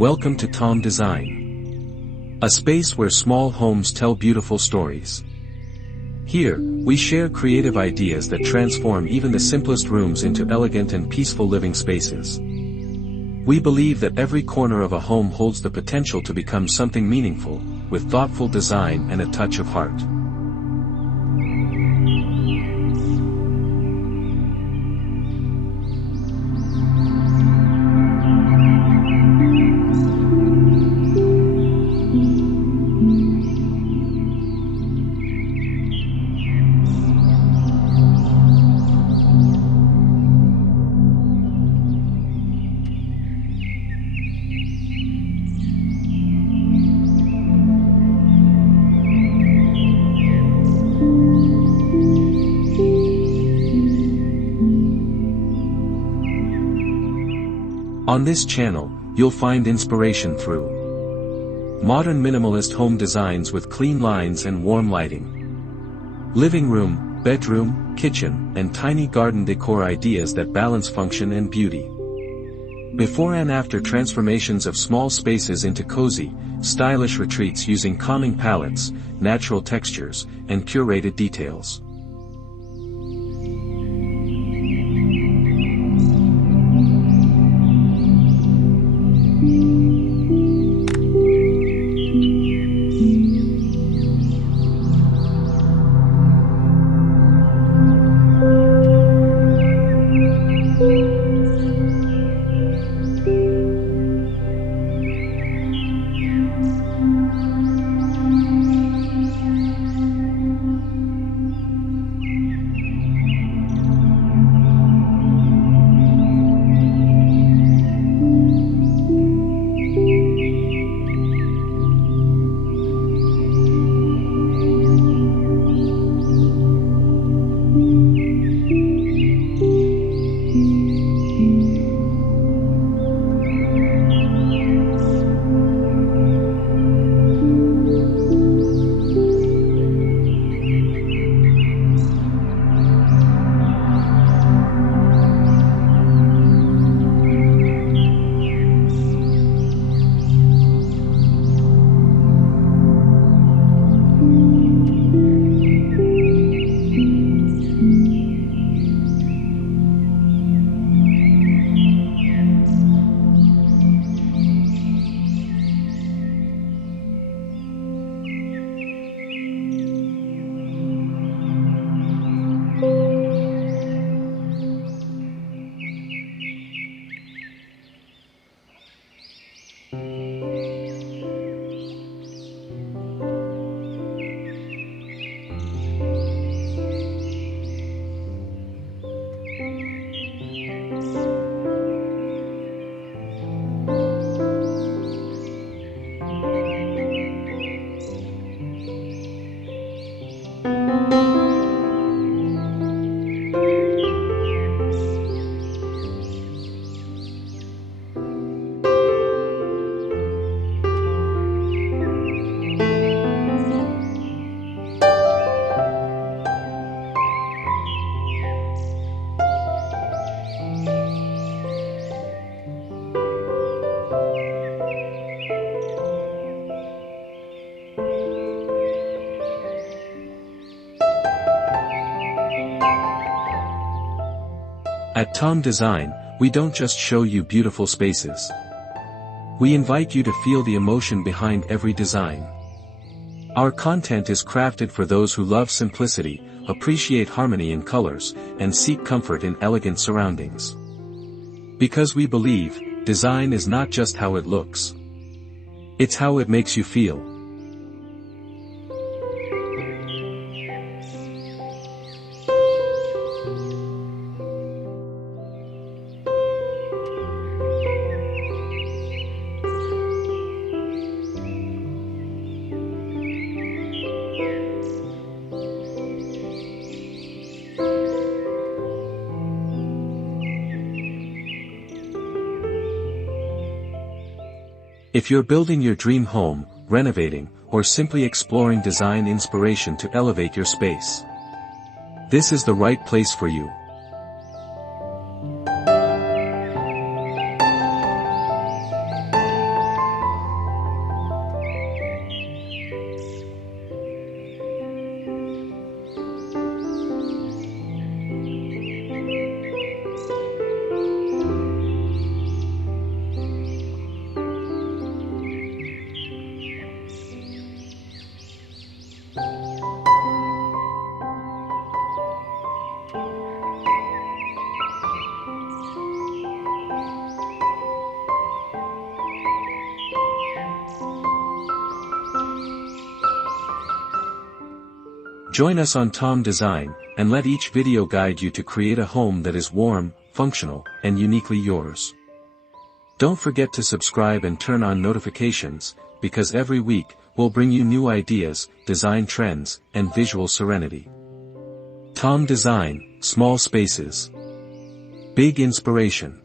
Welcome to Tom Design, a space where small homes tell beautiful stories. Here, we share creative ideas that transform even the simplest rooms into elegant and peaceful living spaces. We believe that every corner of a home holds the potential to become something meaningful, with thoughtful design and a touch of heart. On this channel, you'll find inspiration through modern minimalist home designs with clean lines and warm lighting, living room, bedroom, kitchen, and tiny garden decor ideas that balance function and beauty. Before and after transformations of small spaces into cozy, stylish retreats using calming palettes, natural textures, and curated details. At Tom Design, we don't just show you beautiful spaces. We invite you to feel the emotion behind every design. Our content is crafted for those who love simplicity, appreciate harmony in colors, and seek comfort in elegant surroundings. Because we believe, design is not just how it looks. It's how it makes you feel. If you're building your dream home, renovating, or simply exploring design inspiration to elevate your space, this is the right place for you. Join us on Tom Design, and let each video guide you to create a home that is warm, functional, and uniquely yours. Don't forget to subscribe and turn on notifications, because every week, we'll bring you new ideas, design trends, and visual serenity. Tom Design, small spaces, big inspiration.